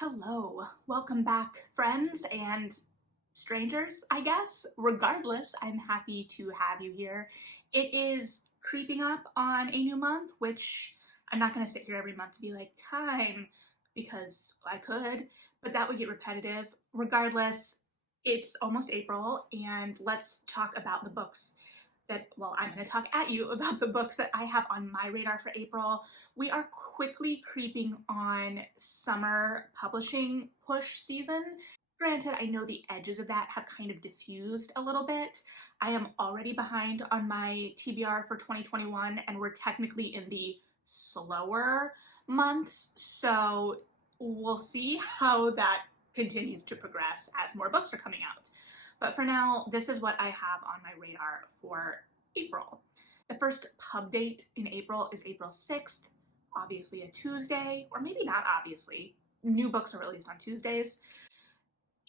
Hello, welcome back, friends and strangers, I guess. Regardless, I'm happy to have you here. It is creeping up on a new month, which I'm not going to sit here every month to be like, time, because I could, but that would get repetitive. Regardless, it's almost April, and let's talk about the books I'm going to talk at you about the books that I have on my radar for April. We are quickly creeping on summer publishing push season. Granted, I know the edges of that have kind of diffused a little bit. I am already behind on my TBR for 2021, and we're technically in the slower months, so we'll see how that continues to progress as more books are coming out. But for now, this is what I have on my radar for April. The first pub date in April is April 6th, obviously a Tuesday, or maybe not obviously. New books are released on Tuesdays.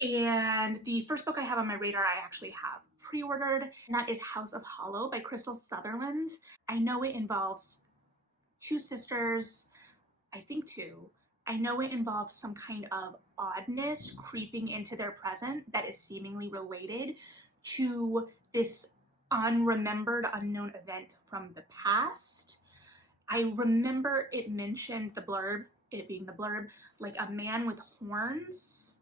And the first book I have on my radar, I actually have pre-ordered, and that is House of Hollow by Crystal Sutherland. I know it involves two sisters, I think two. I know it involves some kind of oddness creeping into their present that is seemingly related to this unremembered, unknown event from the past. I remember it mentioned the blurb, it being the blurb, like a man with horns.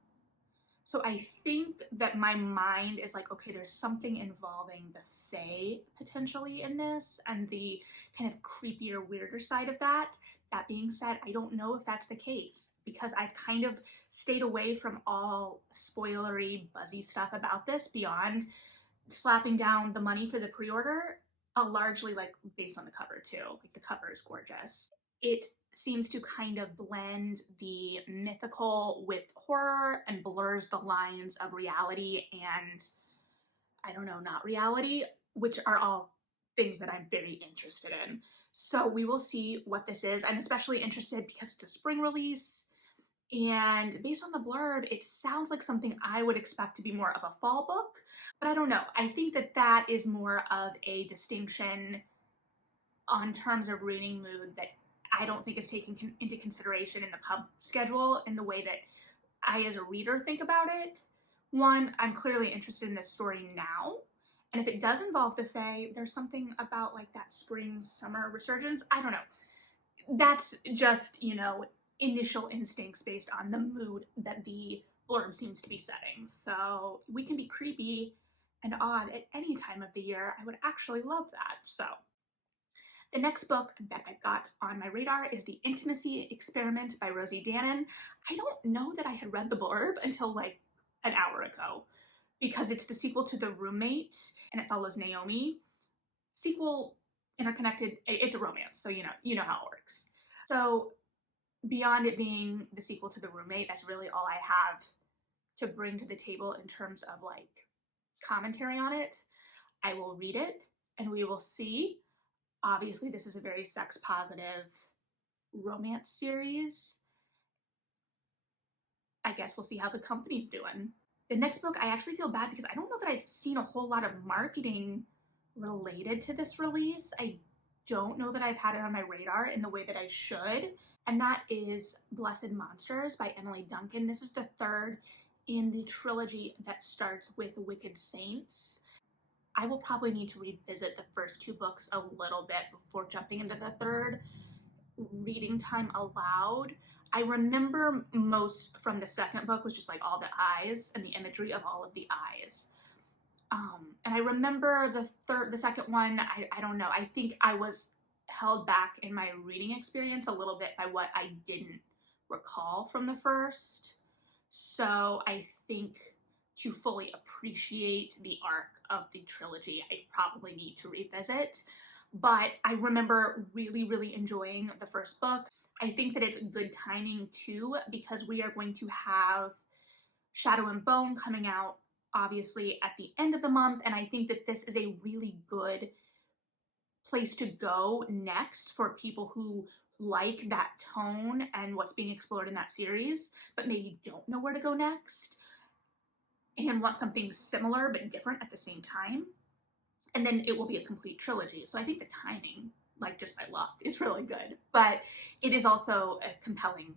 So I think that my mind is like, okay, there's something involving the Fae potentially in this and the kind of creepier, weirder side of that. That being said, I don't know if that's the case because I kind of stayed away from all spoilery, buzzy stuff about this beyond slapping down the money for the pre-order, largely like based on the cover too. Like the cover is gorgeous. It seems to kind of blend the mythical with horror and blurs the lines of reality and, I don't know, not reality, which are all things that I'm very interested in. So we will see what this is. I'm especially interested because it's a spring release, and based on the blurb, it sounds like something I would expect to be more of a fall book, but I don't know. I think that that is more of a distinction on terms of reading mood that I don't think is taken into consideration in the pub schedule in the way that I as a reader think about it. One, I'm clearly interested in this story now, and if it does involve the Fae, there's something about like that spring summer resurgence. I don't know. That's just, initial instincts based on the mood that the blurb seems to be setting. So we can be creepy and odd at any time of the year. I would actually love that. So the next book that I've got on my radar is The Intimacy Experiment by Rosie Danan. I don't know that I had read the blurb until like an hour ago because it's the sequel to The Roommate and it follows Naomi. Sequel, interconnected, it's a romance, so you know how it works. So beyond it being the sequel to The Roommate, that's really all I have to bring to the table in terms of like commentary on it. I will read it and we will see. Obviously, this is a very sex positive romance series. I guess we'll see how the company's doing. The next book, I actually feel bad because I don't know that I've seen a whole lot of marketing related to this release. I don't know that I've had it on my radar in the way that I should. And that is Blessed Monsters by Emily Duncan. This is the third in the trilogy that starts with Wicked Saints. I will probably need to revisit the first two books a little bit before jumping into the third. Reading time allowed. I remember most from the second book was just like all the eyes and the imagery of all of the eyes. And I remember the second one, I don't know. I think I was held back in my reading experience a little bit by what I didn't recall from the first. So I think to fully appreciate the arc of the trilogy, I probably need to revisit. But I remember really, really enjoying the first book. I think that it's good timing too, because we are going to have Shadow and Bone coming out obviously at the end of the month, and I think that this is a really good place to go next for people who like that tone and what's being explored in that series, but maybe don't know where to go next and want something similar but different at the same time. And then it will be a complete trilogy. So I think the timing, like just by luck, is really good. But it is also a compelling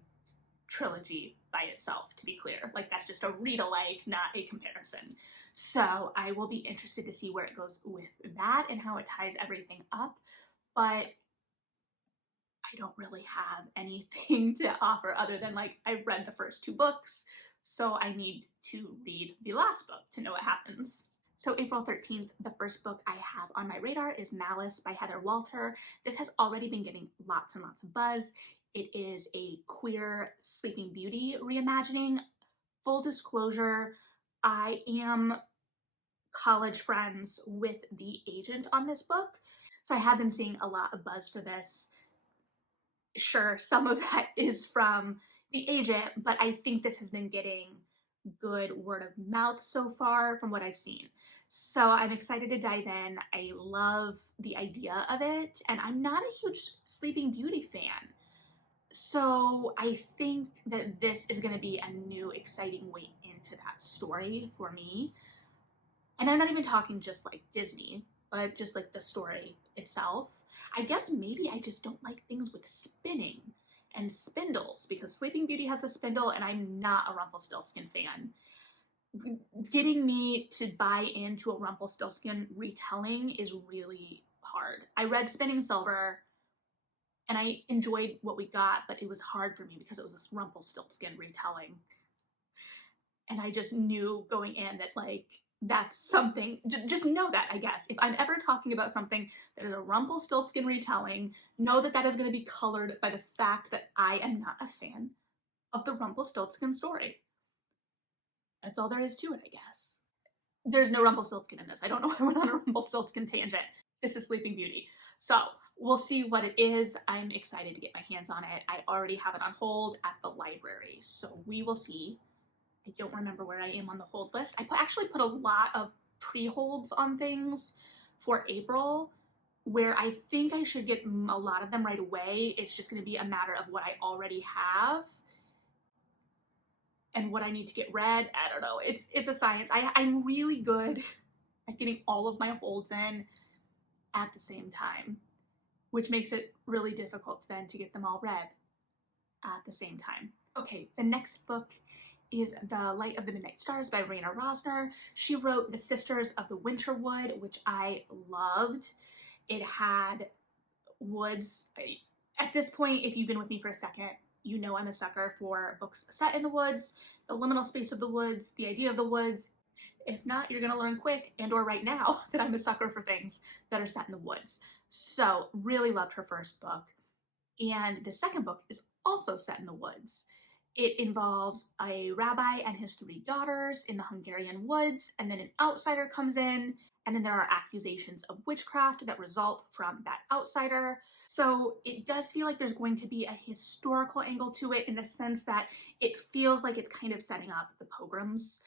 trilogy by itself, to be clear. Like, that's just a read-alike, not a comparison. So I will be interested to see where it goes with that and how it ties everything up. But I don't really have anything to offer other than, like, I've read the first 2 books, so I need to read the last book to know what happens. So April 13th, the first book I have on my radar is Malice by Heather Walter. This has already been getting lots and lots of buzz. It is a queer Sleeping Beauty reimagining. Full disclosure, I am college friends with the agent on this book, so I have been seeing a lot of buzz for this. Sure, some of that is from the agent, but I think this has been getting good word of mouth so far from what I've seen. So I'm excited to dive in. I love the idea of it, and I'm not a huge Sleeping Beauty fan. So I think that this is going to be a new exciting way into that story for me. And I'm not even talking just like Disney, but just like the story itself. I guess maybe I just don't like things with spinning and spindles, because Sleeping Beauty has a spindle and I'm not a Rumpelstiltskin fan. Getting me to buy into a Rumpelstiltskin retelling is really hard. I read Spinning Silver and I enjoyed what we got, but it was hard for me because it was this Rumpelstiltskin retelling. And I just knew going in that, like, that's something, just know that, I guess. If I'm ever talking about something that is a Rumpelstiltskin retelling, know that that is going to be colored by the fact that I am not a fan of the Rumpelstiltskin story. That's all there is to it, I guess. There's no Rumpelstiltskin in this. I don't know why I went on a Rumpelstiltskin tangent. This is Sleeping Beauty. So we'll see what it is. I'm excited to get my hands on it. I already have it on hold at the library, so we will see. I don't remember where I am on the hold list. I actually put a lot of pre-holds on things for April, where I think I should get a lot of them right away. It's just going to be a matter of what I already have and what I need to get read. I don't know. It's a science. I'm really good at getting all of my holds in at the same time, which makes it really difficult then to get them all read at the same time. Okay, the next book is The Light of the Midnight Stars by Raina Rosner. She wrote The Sisters of the Winterwood, which I loved. It had woods. At this point, if you've been with me for a second, you know I'm a sucker for books set in the woods, the liminal space of the woods, the idea of the woods. If not, you're gonna learn quick and or right now that I'm a sucker for things that are set in the woods. So really loved her first book. And the second book is also set in the woods. It involves a rabbi and his 3 daughters in the Hungarian woods, and then an outsider comes in, and then there are accusations of witchcraft that result from that outsider. So it does feel like there's going to be a historical angle to it, in the sense that it feels like it's kind of setting up the pogroms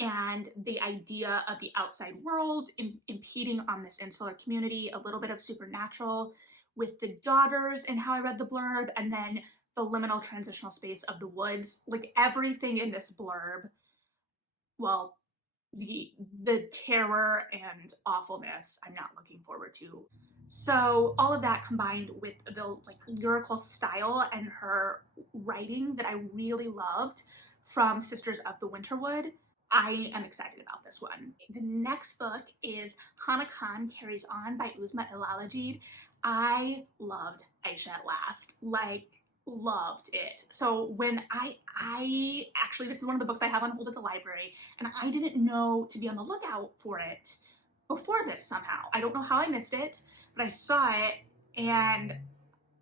and the idea of the outside world impeding on this insular community, a little bit of supernatural with the daughters and how I read the blurb, and then the liminal transitional space of the woods. Like, everything in this blurb, well, the terror and awfulness I'm not looking forward to. So all of that combined with the like lyrical style and her writing that I really loved from Sisters of the Winterwood, I am excited about this one. The next book is Hana Khan Carries On by Uzma Ilalajid. I loved Aisha at Last. Like, loved it. So when I actually, this is one of the books I have on hold at the library, and I didn't know to be on the lookout for it before this somehow. I don't know how I missed it, but I saw it, and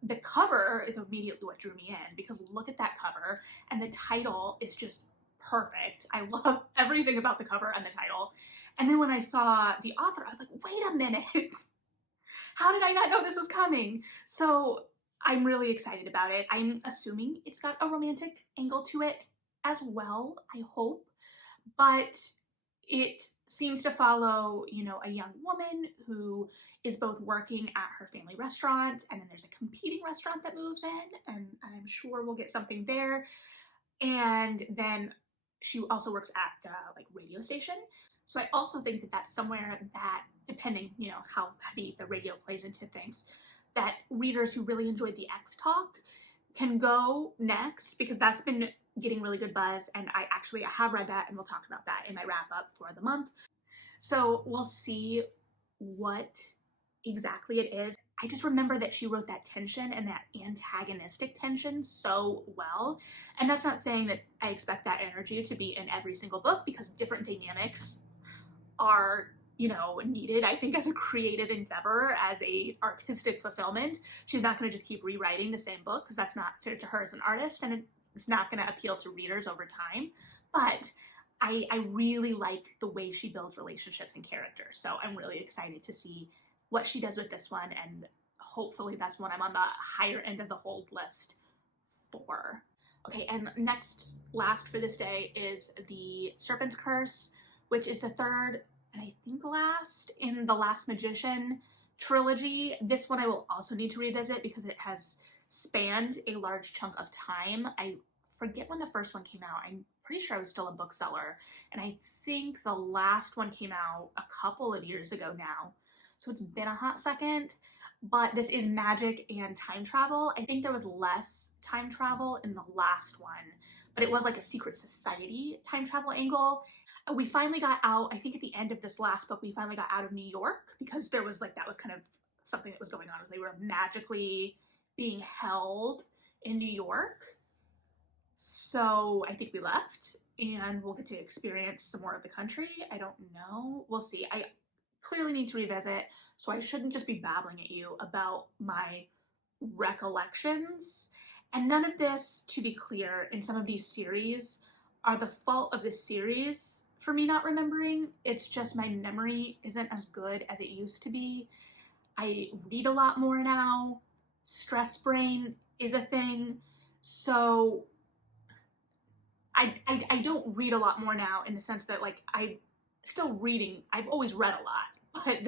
the cover is immediately what drew me in, because look at that cover, and the title is just perfect. I love everything about the cover and the title. And then when I saw the author, I was like, wait a minute. How did I not know this was coming? So I'm really excited about it. I'm assuming it's got a romantic angle to it as well, I hope. But it seems to follow, you know, a young woman who is both working at her family restaurant, and then there's a competing restaurant that moves in, and I'm sure we'll get something there. And then she also works at the like radio station. So I also think that that's somewhere that, depending, you know, how heavy the radio plays into things, that readers who really enjoyed the X Talk can go next, because that's been getting really good buzz, and I have read that, and we'll talk about that in my wrap up for the month. So we'll see what exactly it is. I just remember that she wrote that tension and that antagonistic tension so well. And that's not saying that I expect that energy to be in every single book, because different dynamics are, needed, I think, as a creative endeavor, as a artistic fulfillment. She's not going to just keep rewriting the same book, because that's not fair to her as an artist, and it's not going to appeal to readers over time. But I really like the way she builds relationships and characters. So I'm really excited to see what she does with this one, and hopefully that's one I'm on the higher end of the hold list for. Okay, and last for this day is The Serpent's Curse, which is the third and I think last in the Last Magician trilogy. This one I will also need to revisit because it has spanned a large chunk of time. I forget when the first one came out. I'm pretty sure I was still a bookseller, and I think the last one came out a couple of years ago now. So it's been a hot second, but this is magic and time travel. I think there was less time travel in the last one, but it was like a secret society time travel angle. We finally got out, I think at the end of this last book, we finally got out of New York, because there was that was kind of something that was going on, was they were magically being held in New York. So I think we left, and we'll get to experience some more of the country. I don't know. We'll see. I clearly need to revisit, so I shouldn't just be babbling at you about my recollections. And none of this, to be clear, in some of these series are the fault of the series for me not remembering. It's just my memory isn't as good as it used to be. I read a lot more now. Stress brain is a thing. So I don't read a lot more now, in the sense that I'm still reading. I've always read a lot, but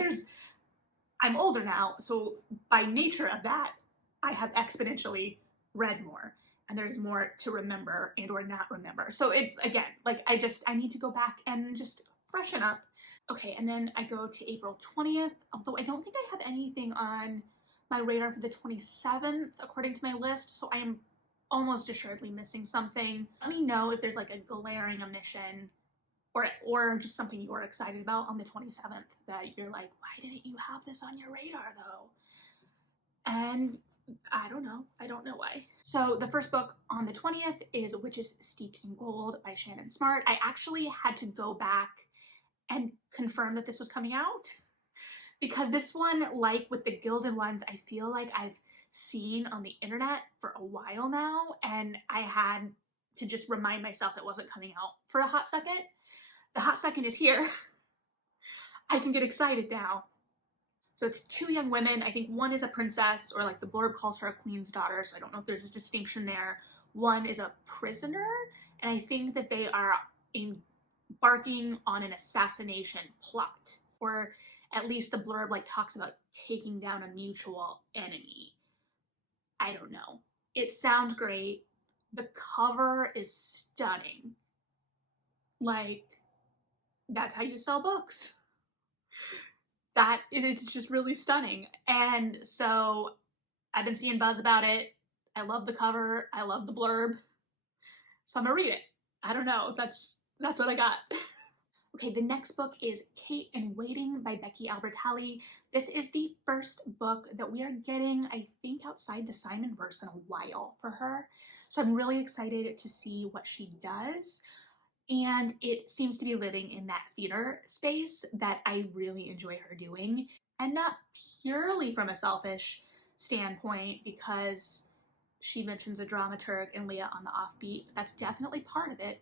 I'm older now, so by nature of that, I have exponentially read more, and there's more to remember and or not remember. So I need to go back and just freshen up. Okay, and then I go to April 20th, although I don't think I have anything on my radar for the 27th according to my list, so I am almost assuredly missing something. Let me know if there's a glaring omission, or just something you're excited about on the 27th that you're like, why didn't you have this on your radar though? And I don't know why. So the first book on the 20th is Witches Steeped in Gold by Shannon Smart. I actually had to go back and confirm that this was coming out, because this one, like with the Gilded ones, I feel like I've seen on the internet for a while now, and I had to just remind myself it wasn't coming out for a hot second. The hot second is here. I can get excited now. So it's two young women. I think one is a princess, or the blurb calls her a queen's daughter, so I don't know if there's a distinction there. One is a prisoner, and I think that they are embarking on an assassination plot, or at least the blurb talks about taking down a mutual enemy. I don't know. It sounds great. The cover is stunning. That's how you sell books. It's just really stunning. And so I've been seeing buzz about it. I love the cover. I love the blurb. So I'm gonna read it. I don't know. That's what I got. Okay, the next book is Kate in Waiting by Becky Albertalli. This is the first book that we are getting, I think, outside the Simonverse in a while for her. So I'm really excited to see what she does. And it seems to be living in that theater space that I really enjoy her doing. And not purely from a selfish standpoint, because she mentions a dramaturg in Leah on the Offbeat, but that's definitely part of it.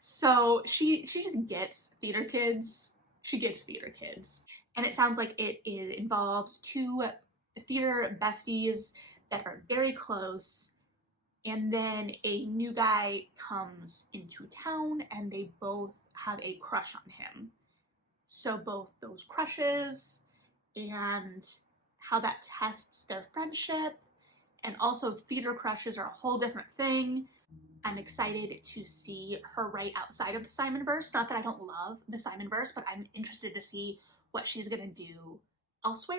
So she just gets theater kids. She gets theater kids. And it sounds like it involves two theater besties that are very close, and then a new guy comes into town and they both have a crush on him. So both those crushes and how that tests their friendship, and also theater crushes are a whole different thing. I'm excited to see her write outside of the Simonverse. Not that I don't love the Simonverse, but I'm interested to see what she's gonna do elsewhere.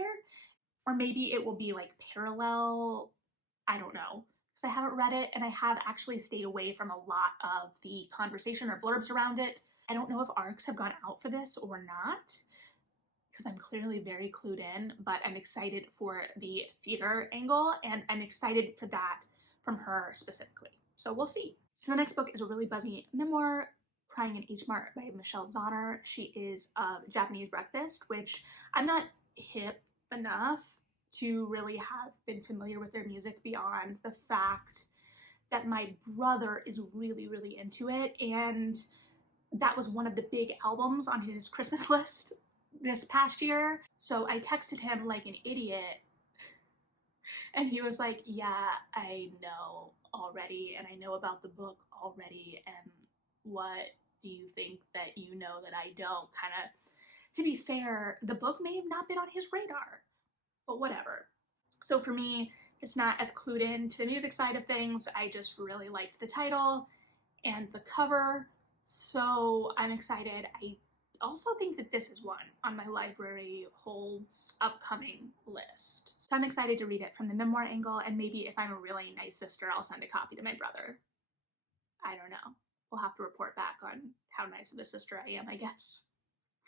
Or maybe it will be parallel, I don't know. because I haven't read it and I have actually stayed away from a lot of the conversation or blurbs around it. I don't know if ARCs have gone out for this or not, because I'm clearly very clued in, but I'm excited for the theater angle, and I'm excited for that from her specifically. So we'll see. So the next book is a really buzzy memoir, Crying in H Mart by Michelle Zauner. She is of Japanese Breakfast, which I'm not hip enough to really have been familiar with their music beyond the fact that my brother is really, really into it, and that was one of the big albums on his Christmas list this past year. So I texted him like an idiot, and he was like, yeah, I know already, and I know about the book already, and what do you think that you know that I don't? Kind of, to be fair, the book may have not been on his radar, but whatever. So for me, it's not as clued in to the music side of things. I just really liked the title and the cover, so I'm excited. I also think that this is one on my library holds upcoming list. So I'm excited to read it from the memoir angle, and maybe if I'm a really nice sister, I'll send a copy to my brother. I don't know. We'll have to report back on how nice of a sister I am, I guess.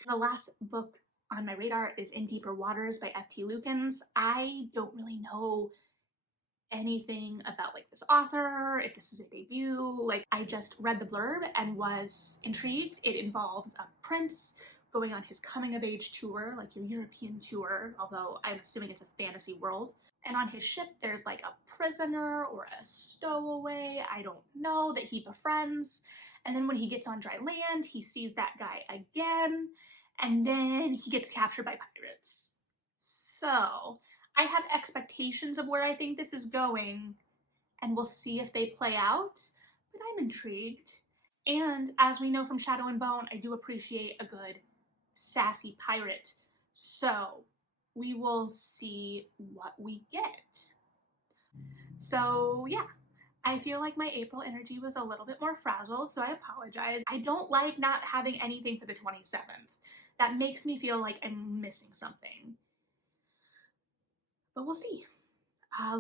The last book on my radar is In Deeper Waters by F.T. Lukens. I don't really know anything about like this author, if this is a debut. Like, I just read the blurb and was intrigued. It involves a prince going on his coming of age tour, like your European tour, although I'm assuming it's a fantasy world. And on his ship there's like a prisoner or a stowaway, I don't know, that he befriends. And then when he gets on dry land, he sees that guy again, and then he gets captured by pirates. So I have expectations of where I think this is going, and we'll see if they play out, but I'm intrigued. And as we know from Shadow and Bone, I do appreciate a good sassy pirate. So we will see what we get. So yeah, I feel like my April energy was a little bit more frazzled, so I apologize. I don't like not having anything for the 27th. That makes me feel like I'm missing something. But we'll see.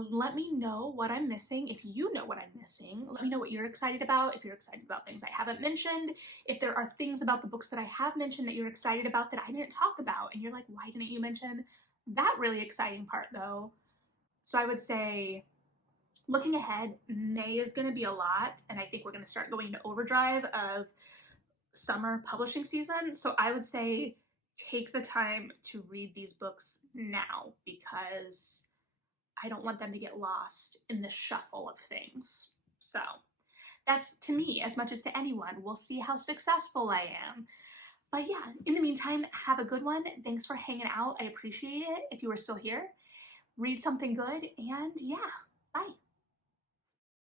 Let me know what I'm missing. If you know what I'm missing, let me know what you're excited about. If you're excited about things I haven't mentioned, if there are things about the books that I have mentioned that you're excited about that I didn't talk about, and you're like, why didn't you mention that really exciting part though? So I would say, looking ahead, May is going to be a lot, and I think we're going to start going into overdrive of summer publishing season. So I would say take the time to read these books now, because I don't want them to get lost in the shuffle of things. So that's, to me, as much as to anyone. We'll see how successful I am. But yeah, in the meantime, have a good one. Thanks for hanging out. I appreciate it. If you are still here, read something good, and yeah, bye.